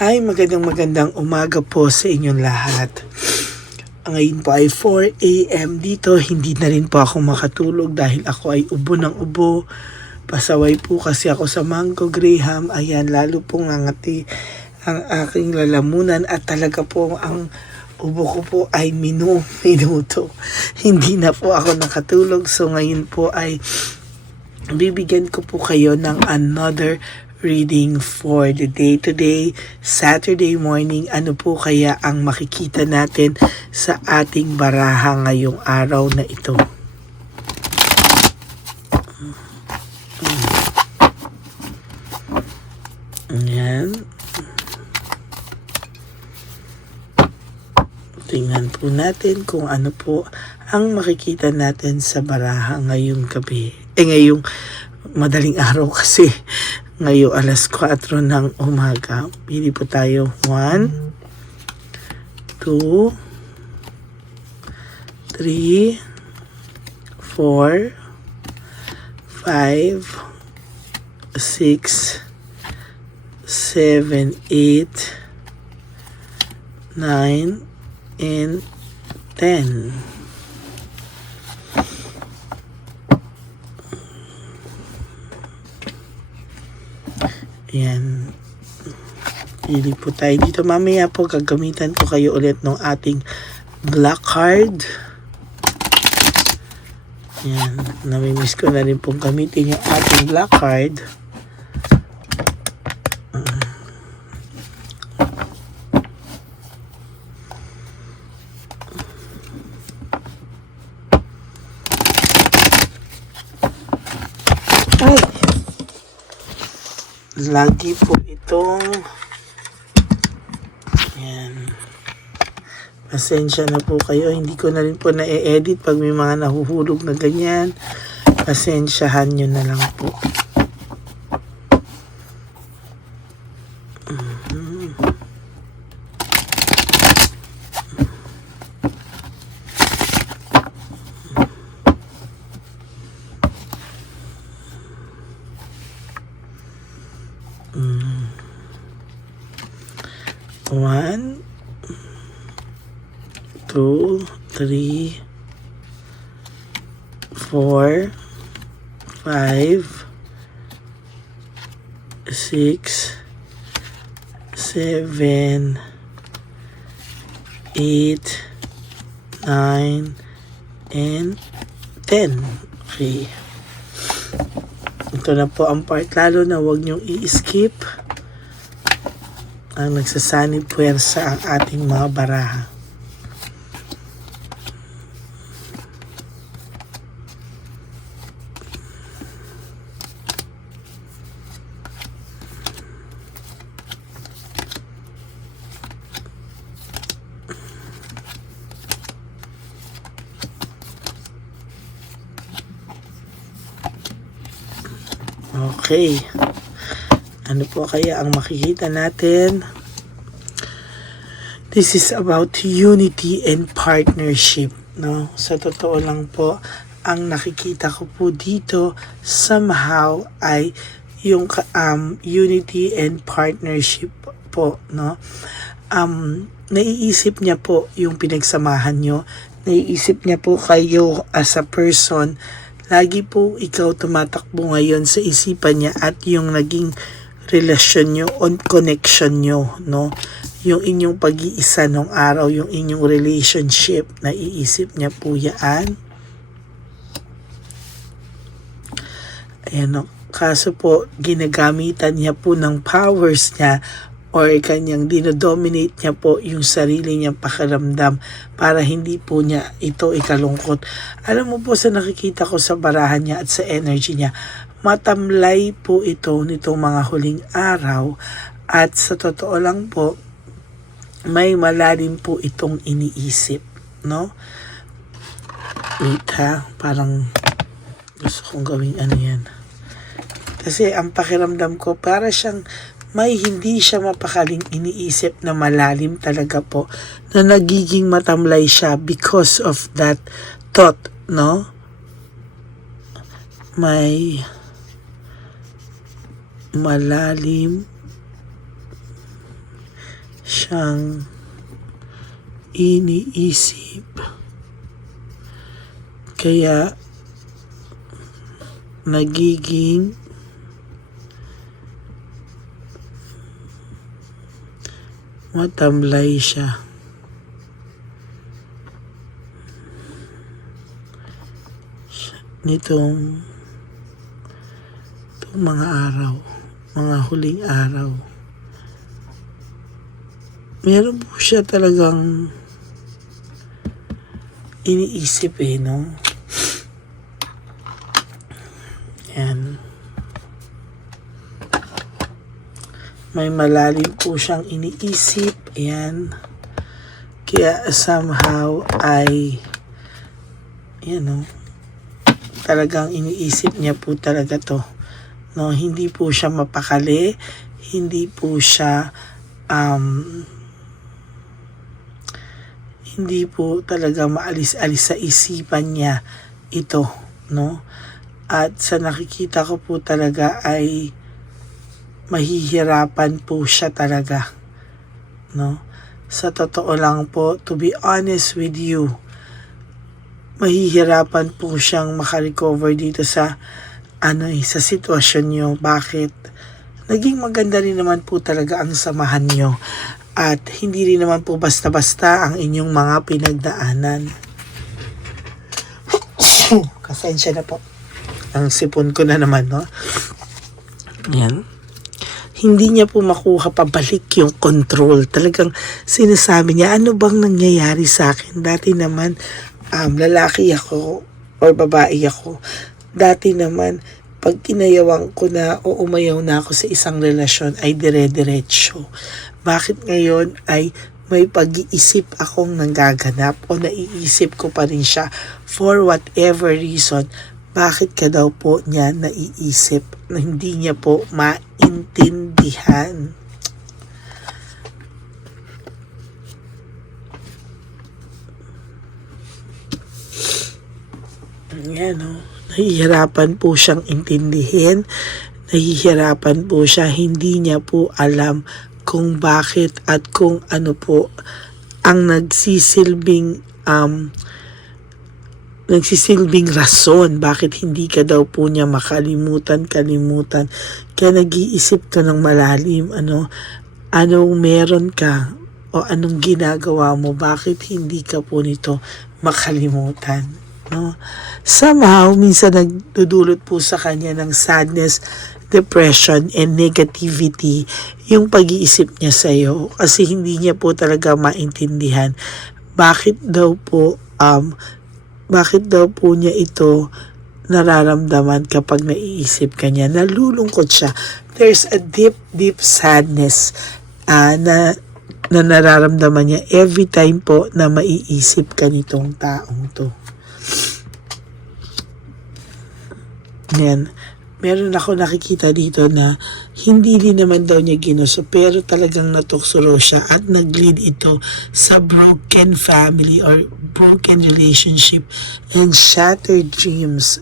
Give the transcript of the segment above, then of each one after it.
Hi, magandang umaga po sa inyong lahat. Ngayon po ay 4 AM dito, hindi na rin po ako makatulog dahil ako ay ubo ng ubo. Pasaway po kasi ako sa Mango Graham, ayan, lalo pong ngangati ang aking lalamunan at talaga po ang ubo ko po ay minuto. Hindi na po ako nakatulog, so ngayon po ay bibigyan ko po kayo ng another reading for the day today, Saturday morning. Ano po kaya ang makikita natin sa ating baraha ngayong araw na ito? Ayan. Tingnan po natin kung ano po ang makikita natin sa baraha ngayong gabi. Ngayong madaling araw kasi. Ngayon alas 4 ng umaga. Pili po tayo 1, 2, 3, 4, 5, 6, 7, 8, 9, and 10. Ayan. Pili po tayo dito. Mamaya po gagamitan ko kayo ulit ng ating black card. Ayan. Namimiss ko na rin pong gamitin yung ating black card. Lagi po itong yan. Pasensya na po kayo. Hindi ko na rin po na-edit pag may mga nahuhulog na ganyan. Pasensyahan nyo na lang po. One, 2, 3, 4, 5, 6, 7, 8, 9, and 10. Okay. Ito na po ang part, lalo na huwag niyong i-skip ang nagsasanib puwersa ang ating mga baraha. Okay. Ano po kaya ang makikita natin? This is about unity and partnership, no? Sa totoo lang po, ang nakikita ko po dito somehow ay yung unity and partnership po, no? Naiisip niya po yung pinagsamahan nyo. Naiisip niya po kayo as a person. Lagi po ikaw tumatakbo ngayon sa isipan niya at yung naging relasyon nyo, on connection nyo, no? Yung inyong pag-iisa nung araw, yung inyong relationship, naiisip niya po yan. Ayan, no? Kaso po, ginagamitan niya po ng powers niya or kanyang dinodominate niya po yung sarili niyang pakiramdam para hindi po niya ito ikalungkot. Alam mo po sa nakikita ko sa barahan niya at sa energy niya, matamlay po ito nitong mga huling araw at sa totoo lang po, may malalim po itong iniisip, no? Wait ha, parang gusto kong gawing ano yan. Kasi ang pakiramdam ko, para siyang may hindi siya mapakaling iniisip na malalim talaga po, na nagiging matamlay siya because of that thought, no? May malalim siyang iniisip. Kaya nagiging matamlay siya. Nitong mga araw, mga huling araw. Meron po siya talagang iniisip no? Yan. May malalim po siyang iniisip. Yan. Kaya somehow ay talagang iniisip niya po talaga to. No, hindi po siya mapakali, hindi po siya hindi po talaga maalis-alis sa isipan niya ito, no? At sa nakikita ko po talaga ay mahihirapan po siya talaga, no? Sa totoo lang po, to be honest with you, mahihirapan po siyang makarecover dito sa sa sitwasyon niyo. Bakit? Naging maganda rin naman po talaga ang samahan niyo at hindi rin naman po basta-basta ang inyong mga pinagdaanan. Kasensya na po. Ang sipon ko na naman, no? Yan. Hindi niya po makuha pabalik yung control. Talagang sinasabi niya, ano bang nangyayari sa akin? Dati naman, lalaki ako or babae ako. Dati naman, pag kinayawang ko na o umayaw na ako sa isang relasyon ay dire-diretso. Bakit ngayon ay may pag-iisip akong nanggaganap o naiisip ko pa rin siya for whatever reason? Bakit ka daw po niya naiisip na hindi niya po maintindihan? Yan nahihirapan po siyang intindihin, nahihirapan po siya, hindi niya po alam kung bakit at kung ano po ang nagsisilbing rason bakit hindi ka daw po niya kalimutan. Kaya nag-iisip ka ng malalim, anong meron ka o anong ginagawa mo, bakit hindi ka po nito makalimutan, no? Somehow, minsan nagdudulot po sa kanya ng sadness, depression, and negativity yung pag-iisip niya sa iyo kasi hindi niya po talaga maintindihan bakit daw po niya ito nararamdaman kapag naiisip ka niya. Nalulungkot siya. There's a deep sadness na nararamdaman niya every time po na maiisip ka nitong taong to. Yan. Meron ako nakikita dito na hindi din naman daw niya ginusto pero talagang natukso siya at nag-lead ito sa broken family or broken relationship and shattered dreams.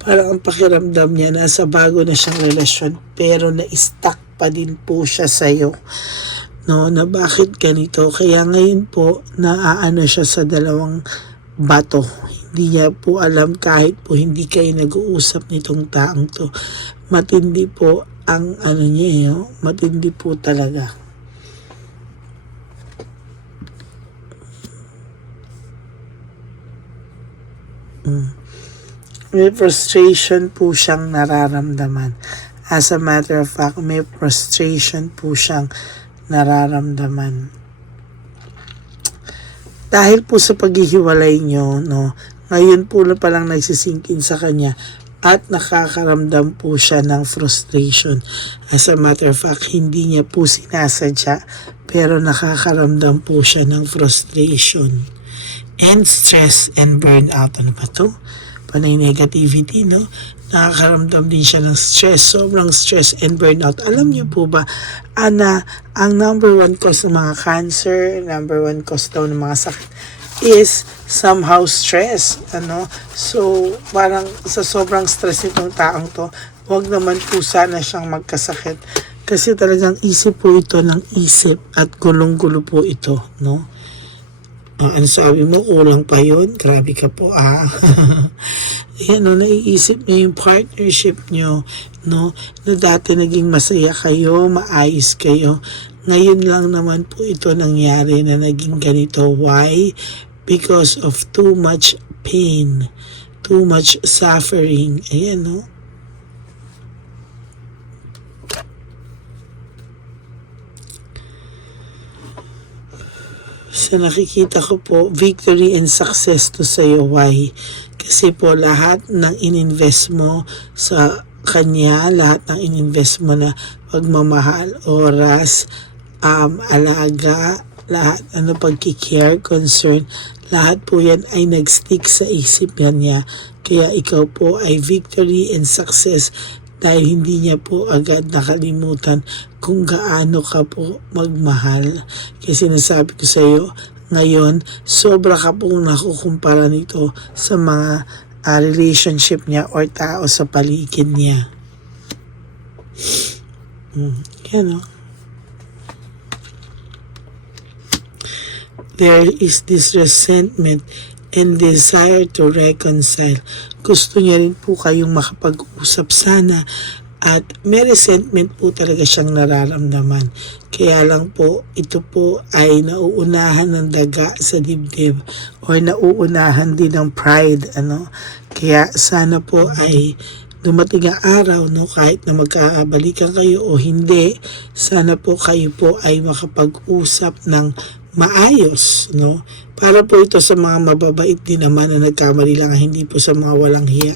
Parang ang pakiramdam niya nasa bago na siyang relasyon pero na-stuck pa din po siya sa'yo. No, na bakit ganito? Kaya ngayon po naaano siya sa dalawang bato. Hindi niya po alam kahit po hindi kayo nag-uusap nitong taong to. Matindi po ang niya, matindi po talaga. May frustration po siyang nararamdaman. As a matter of fact, may frustration po siyang nararamdaman. Dahil po sa paghihiwalay nyo, ngayon po na palang nagsisingkin sa kanya at nakakaramdam po siya ng frustration. As a matter of fact, hindi niya po sinasadya pero nakakaramdam po siya ng frustration and stress and burnout. Ano ba to? Panay negativity, no? Nakakaramdam din siya ng stress, sobrang stress and burnout. Alam niyo po ba, ang number one cause ng mga cancer, number one cause daw ng mga sakit is somehow stress, So, parang sa sobrang stress nitong taong to, wag naman po sana siyang magkasakit. Kasi talagang isip po ito ng isip at gulong-gulo po ito, no? Ano sabi mo, kulang pa yun? Grabe ka po, ah. Yan, no, naiisip niyo yung partnership niyo, no? Na dati naging masaya kayo, maayos kayo. Ngayon lang naman po ito nangyari na naging ganito. Why? Because of too much pain, too much suffering. Ayan, no? Sa nakikita ko po, victory and success to sa'yo. Why? Kasi po lahat ng ininvest mo sa kanya, lahat ng ininvest mo na pagmamahal, oras, alaga, lahat, pagkikare, concern, lahat po yan ay nagstick sa isip niya. Kaya ikaw po ay victory and success dahil hindi niya po agad nakalimutan kung gaano ka po magmahal. Kasi nasabi ko sa iyo, ngayon, sobra ka pong nakukumpara nito sa mga relationship niya or tao sa paligid niya. Yan o. There is this resentment and desire to reconcile. Gusto niya rin po kayong makapag-usap sana at may resentment po talaga siyang nararamdaman. Kaya lang po, ito po ay nauunahan ng daga sa dibdib or nauunahan din ng pride. Kaya sana po ay dumating ang araw, no, kahit na magkabalikan kayo o hindi, sana po kayo po ay makapag-usap ng maayos, no? Para po ito sa mga mababait din naman na nagkamali lang, hindi po sa mga walang hiya.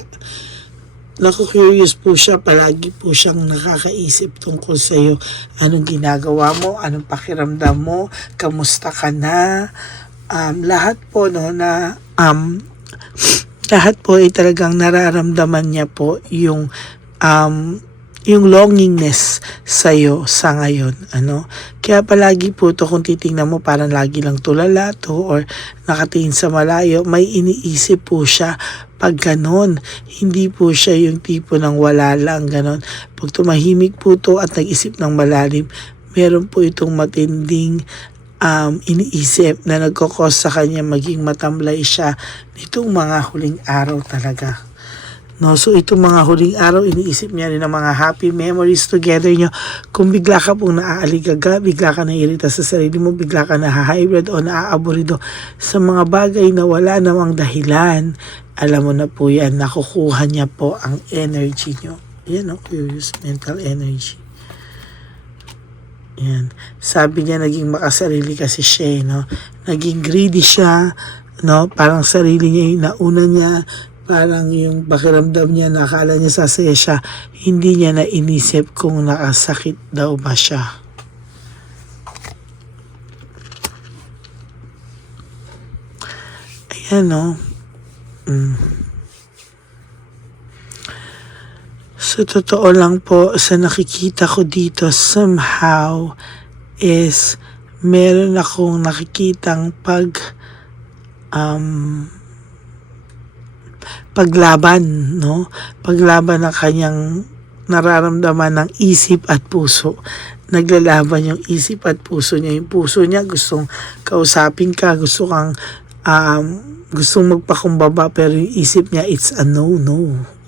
Naku-curious po siya, palagi po siyang nakakaisip tungkol sa iyo. Anong ginagawa mo? Anong pakiramdam mo? Kamusta ka na? Lahat po, no, na lahat po ay talagang nararamdaman niya po yung longingness sa'yo sa ngayon. Kaya palagi po ito, kung titingnan mo, parang lagi lang tulala to or nakatingin sa malayo, may iniisip po siya pag ganon. Hindi po siya yung tipo ng wala lang, ganon. Pag tumahimik po to at nag-isip ng malalim, meron po itong matinding iniisip na nagkakos sa kanya maging matamlay siya nitong mga huling araw talaga. No, so itong mga huling araw, iniisip niya rin ang mga happy memories together nyo. Kung bigla ka pong naaaligaga, bigla ka naiirita sa sarili mo, bigla ka na-hybrid o naaaburido sa mga bagay na wala namang dahilan, alam mo na po yan, nakukuha niya po ang energy nyo. Yan, curious mental energy. Yan. Sabi niya naging makasarili kasi siya, no? Naging greedy siya, no? Parang sarili niya yung nauna niya, parang yung pakiramdam niya, nakala niya sasaya siya, hindi niya na inisip kung nakasakit daw ba siya. Ayan, no? Sa totoo lang po, sa nakikita ko dito, somehow, is meron akong nakikitang paglaban, no? Paglaban ng kanyang nararamdaman ng isip at puso. Naglalaban yung isip at puso niya. Yung puso niya gustong kausapin ka, gustong magpakumbaba, pero yung isip niya, it's a no.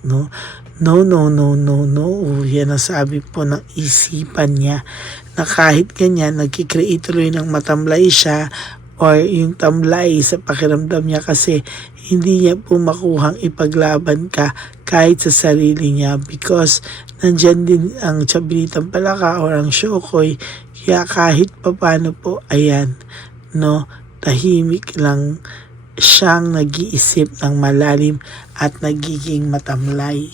No. Yan ang sabi po ng isipan niya, na kahit ganyan, nagkikreate tuloy ng matamlay siya or yung tamlay sa pakiramdam niya kasi hindi niya po makuhang ipaglaban ka kahit sa sarili niya because nandyan din ang Chabilitang Palaka or ang Shokoy. Kaya kahit papano po, ayan, no, tahimik lang siyang nag-iisip ng malalim at nagiging matamlay.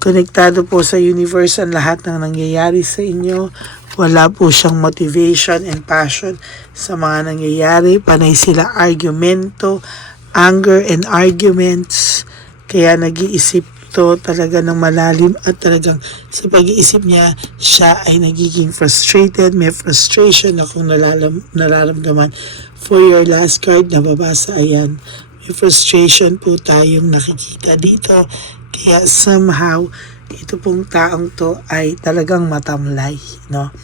Konektado po sa universe ang lahat ng nangyayari sa inyo. Wala po siyang motivation and passion sa mga nangyayari. Panay sila argumento, anger and arguments. Kaya nag-iisip to talaga ng malalim at talagang sa pag-iisip niya, siya ay nagiging frustrated. May frustration akong nararamdaman. For your last card, nababasa, ayan. May frustration po tayong nakikita dito. Kaya somehow, ito pong taong to ay talagang matamlay, no?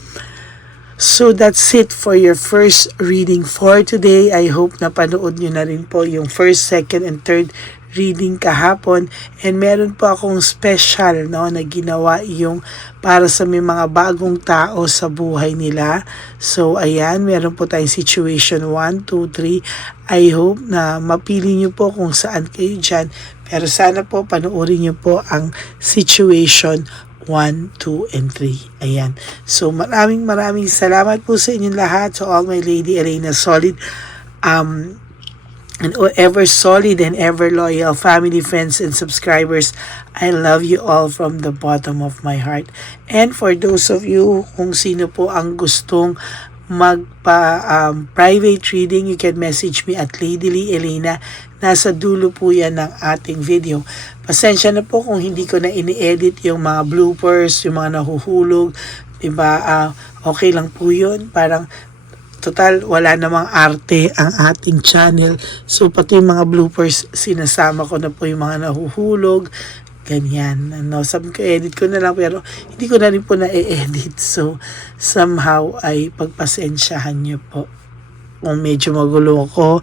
So that's it for your first reading for today. I hope na panood nyo na rin po yung first, second, and third reading kahapon. And meron po akong special, no, na ginawa yung para sa may mga bagong tao sa buhay nila. So ayan, meron po tayong situation 1, 2, 3. I hope na mapili nyo po kung saan kayo dyan. Pero sana po panoorin nyo po ang situation 1, 2, and 3. Ayan. So maraming salamat po sa inyong lahat. So all my Lady Elena Solid and ever solid and ever loyal family, friends, and subscribers, I love you all from the bottom of my heart. And for those of you kung sino po ang gustong private reading, you can message me at Lady Lee Elena. Nasa dulo po yan ng ating video. Pasensya na po kung hindi ko na ini-edit yung mga bloopers, yung mga nahuhulog, diba? Okay lang po yun. Parang total wala namang arte ang ating channel. So pati yung mga bloopers, sinasama ko na po yung mga nahuhulog. Ganyan. Ano, sabi ko, edit ko na lang pero hindi ko na rin po na-edit. So somehow ay pagpasensyahan nyo po kung medyo magulo ko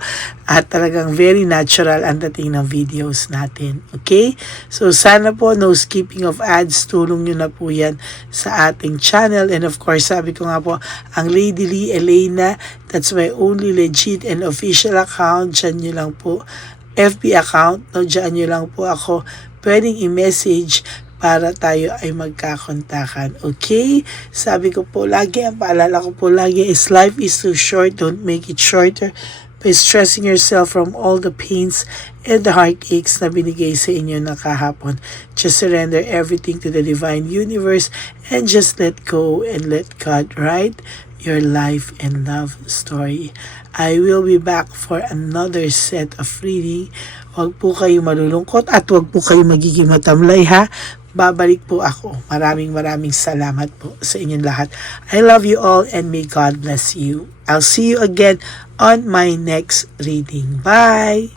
at talagang very natural ang dating ng videos natin. Okay? So sana po no skipping of ads, tulong nyo na po yan sa ating channel. And of course, sabi ko nga po, ang Lady Lee Elena, that's my only legit and official account. Diyan nyo lang po, FB account, no? Diyan nyo lang po ako pwedeng i-message para tayo ay magkakontakan. Okay? Sabi ko po lagi, ang paalala ko po lagi is life is too short. Don't make it shorter by stressing yourself from all the pains and the heartaches na binigay sa inyo na kahapon. Just surrender everything to the divine universe and just let go and let God write your life and love story. I will be back for another set of reading. Huwag po kayo malulungkot at huwag po kayo magiging matamlay, ha? Babalik po ako. Maraming salamat po sa inyong lahat. I love you all and may God bless you. I'll see you again on my next reading. Bye!